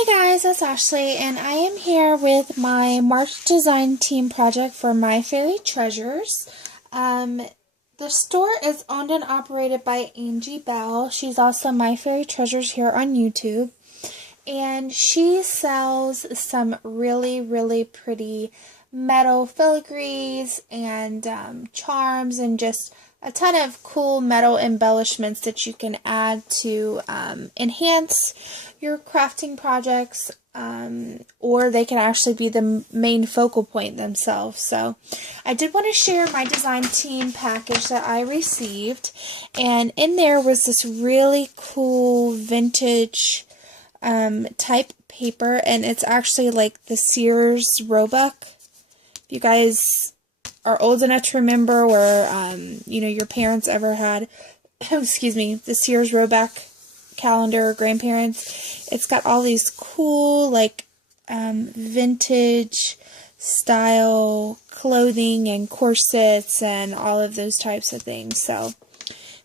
Hey guys, it's Ashley, and I am here with my March design team project for Myfairytreasures. The store is owned and operated by Angie. She's also Myfairytreasures here on YouTube, and she sells some really pretty metal filigrees and charms and just a ton of cool metal embellishments that you can add to enhance your crafting projects, or they can actually be the main focal point themselves. So I did want to share my design team package that I received, and in there was this really cool vintage type paper, and it's actually like the Sears Roebuck. If you guys are old enough to remember, or your parents ever had excuse me, the Sears Roebuck calendar, or grandparents, it's got all these cool vintage style clothing and corsets and all of those types of things. So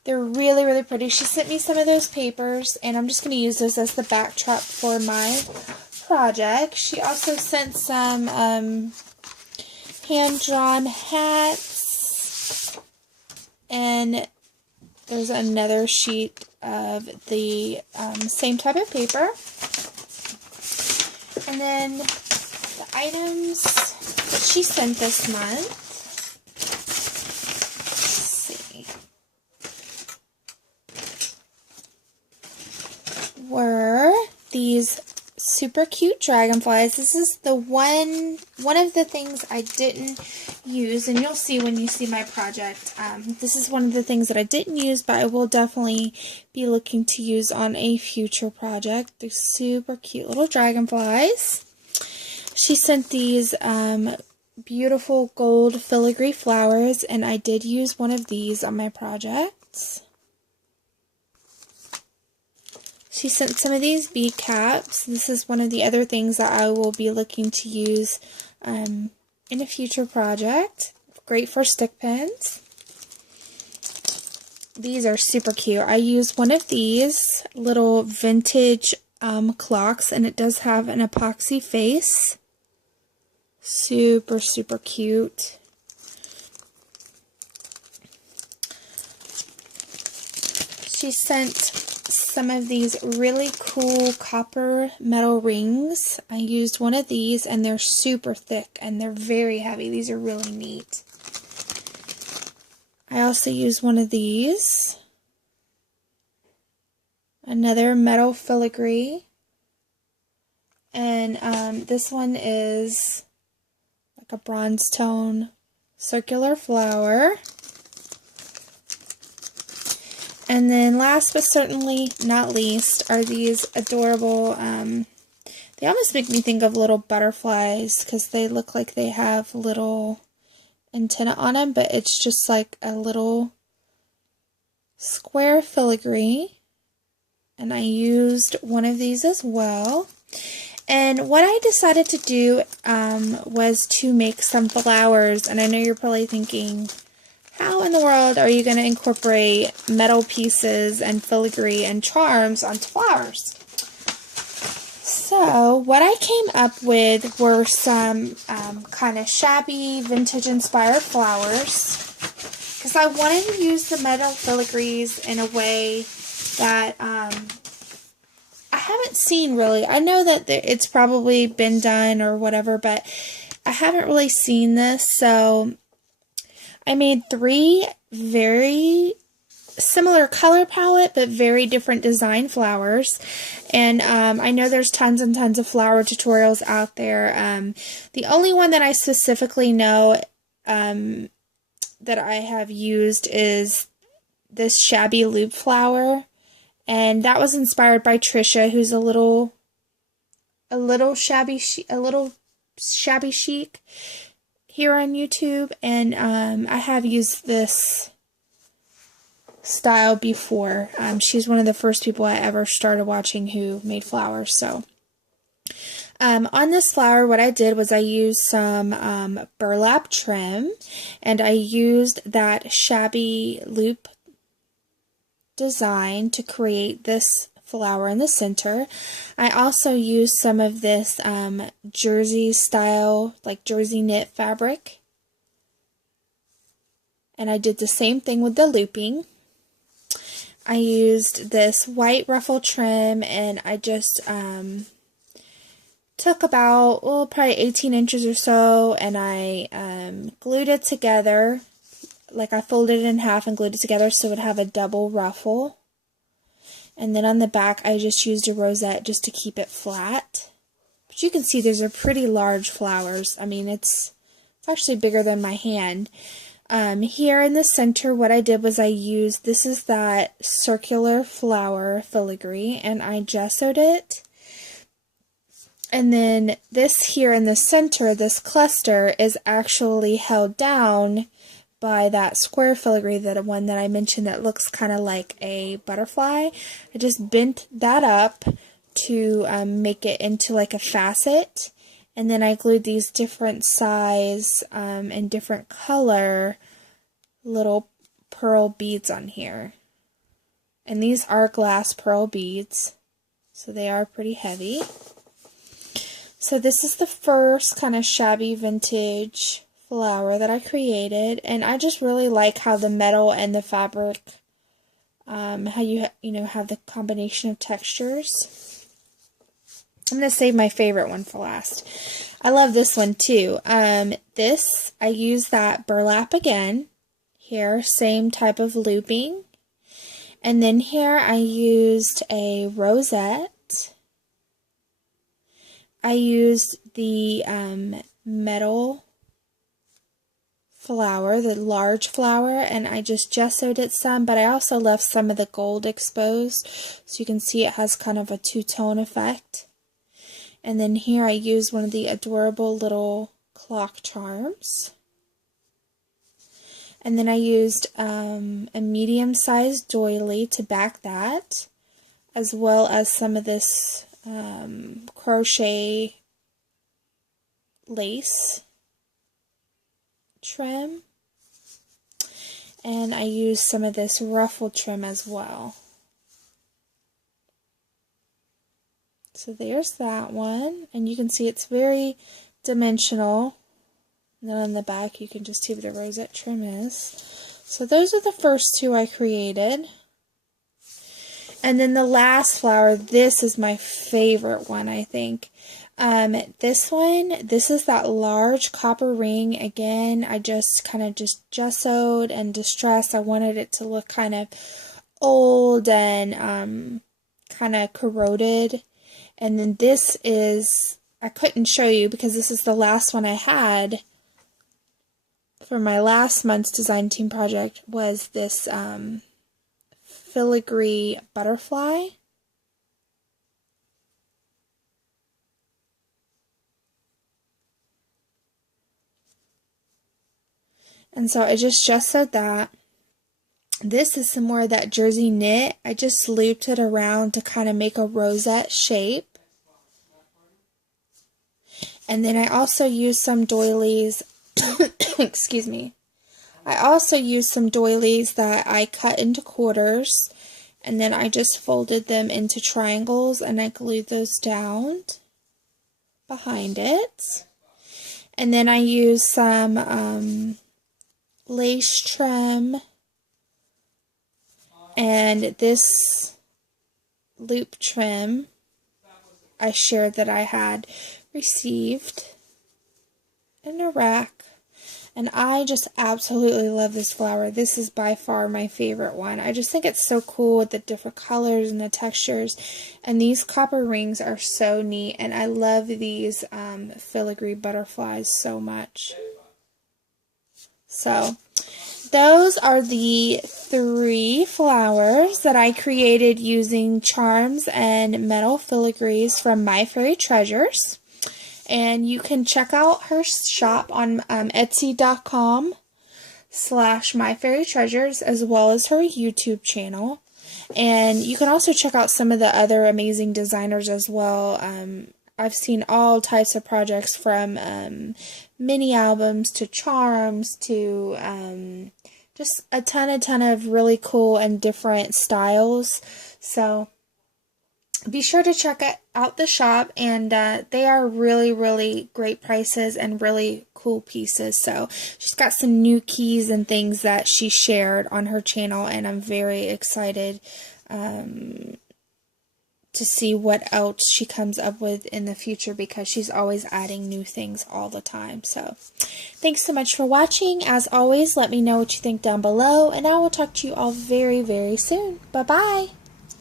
they're really pretty. She sent me some of those papers, and I'm just going to use those as the backdrop for my project. She also sent some hand-drawn hats, and there's another sheet of the same type of paper. And then the items that she sent this month, were these super cute dragonflies. This is the one of the things I didn't use, and you'll see when you see my project. This is one of the things that I didn't use, but I will definitely be looking to use on a future project. They're super cute little dragonflies. She sent these beautiful gold filigree flowers, and I did use one of these on my projects. She sent some of these bead caps. This is one of the other things that I will be looking to use in a future project. Great for stick pins. These are super cute. I used one of these little vintage clocks, and it does have an epoxy face. Super cute. She sent some of these really cool copper metal rings. I used one of these, and they're super thick and they're very heavy. These are really neat. I also used one of these. Another metal filigree. And this one is like a bronze tone circular flower. And then last but certainly not least are these adorable, they almost make me think of little butterflies because they look like they have little antenna on them, but it's just like a little square filigree. And I used one of these as well. And what I decided to do was to make some flowers, and I know you're probably thinking, how in the world are you going to incorporate metal pieces and filigree and charms onto flowers? So what I came up with were some kind of shabby, vintage-inspired flowers, because I wanted to use the metal filigrees in a way that I haven't seen really. I know that it's probably been done or whatever, but I haven't really seen this, so I made 3 very similar color palette but very different design flowers, and I know there's tons and tons of flower tutorials out there. The only one that I specifically know that I have used is this Shabby loop flower, and that was inspired by Trisha, who's a little shabby chic here on YouTube, and I have used this style before. She's one of the first people I ever started watching who made flowers. So on this flower, what I did was I used some burlap trim, and I used that Shabby loop design to create this flower in the center. I also used some of this jersey style, like jersey knit fabric. And I did the same thing with the looping. I used this white ruffle trim, and I just took about, well, probably 18 inches or so, and I glued it together. Like I folded it in half and glued it together so it would have a double ruffle. And then on the back I just used a rosette just to keep it flat. But you can see these are pretty large flowers. I mean, it's actually bigger than my hand. Here in the center, what I did was I used, this is that circular flower filigree, and I gessoed it. And then this here in the center, this cluster, is actually held down by that square filigree, the one that I mentioned that looks kind of like a butterfly. I just bent that up to make it into like a facet. And then I glued these different size and different color little pearl beads on here. And these are glass pearl beads, so they are pretty heavy. So this is the first kind of shabby vintage flower that I created, and I just really like how the metal and the fabric, how you have the combination of textures. I'm going to save my favorite one for last. I love this one too. This, I use that burlap again. Here, same type of looping. And then here I used a rosette. I used the metal flower, the large flower, and I just gessoed it some, but I also left some of the gold exposed, so you can see it has kind of a two-tone effect. And then here I used one of the adorable little clock charms. And then I used a medium-sized doily to back that, as well as some of this crochet lace trim. And I used some of this ruffle trim as well. So there's that one, and you can see it's very dimensional. And then on the back you can just see what the rosette trim is. So those are the first two I created. And then the last flower, this is my favorite one, I think. This one, this is that large copper ring. Again, I just kind of just gessoed and distressed. I wanted it to look kind of old and kind of corroded. And then this is, I couldn't show you because this is the last one I had for my last month's design team project, was this filigree butterfly. And so I just gessoed that. This is some more of that jersey knit. I just looped it around to kind of make a rosette shape. And then I also used some doilies. Excuse me. I also used some doilies that I cut into quarters, and then I just folded them into triangles, and I glued those down behind it. And then I used some lace trim, and this loop trim I shared that I had received in a rack. And I just absolutely love this flower. This is by far my favorite one. I just think it's so cool with the different colors and the textures. And these copper rings are so neat. And I love these filigree butterflies so much. So those are the 3 flowers that I created using charms and metal filigrees from Myfairytreasures. And you can check out her shop on Etsy.com/Myfairytreasures, as well as her YouTube channel. And you can also check out some of the other amazing designers as well. I've seen all types of projects from mini albums to charms to just a ton of really cool and different styles. So be sure to check out the shop, and they are really, really great prices and really cool pieces. So she's got some new keys and things that she shared on her channel, and I'm very excited to see what else she comes up with in the future, because she's always adding new things all the time. So thanks so much for watching. As always, let me know what you think down below, and I will talk to you all very, very soon. Bye-bye.